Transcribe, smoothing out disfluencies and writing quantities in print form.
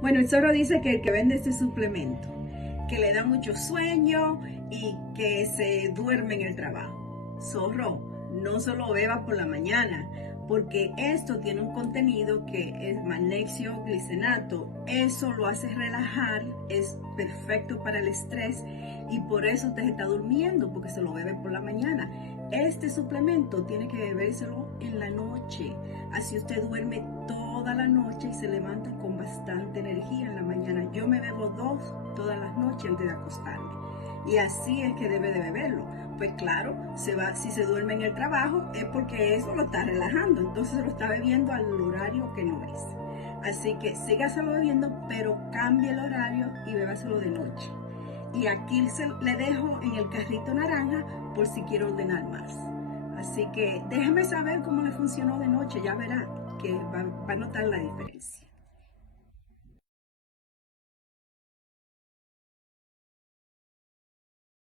Bueno, el zorro dice que el que vende este suplemento, que le da mucho sueño y que se duerme en el trabajo. Zorro, no se lo beba por la mañana, porque esto tiene un contenido que es magnesio glicenato. Eso lo hace relajar, es perfecto para el estrés y por eso usted está durmiendo, porque se lo bebe por la mañana. Este suplemento tiene que bebérselo en la noche, así usted duerme toda la noche y se levanta con bastante energía en la mañana. Yo me bebo 2 todas las noches antes de acostarme y así es que debe de beberlo. Pues claro, si se duerme en el trabajo es porque eso lo está relajando, entonces lo está bebiendo al horario que no es. Así que sígaselo bebiendo, pero cambie el horario y bébaselo de noche. Y aquí le dejo en el carrito naranja por si quiere ordenar más. Así que déjeme saber cómo le funcionó de noche, ya verá que va a notar la diferencia.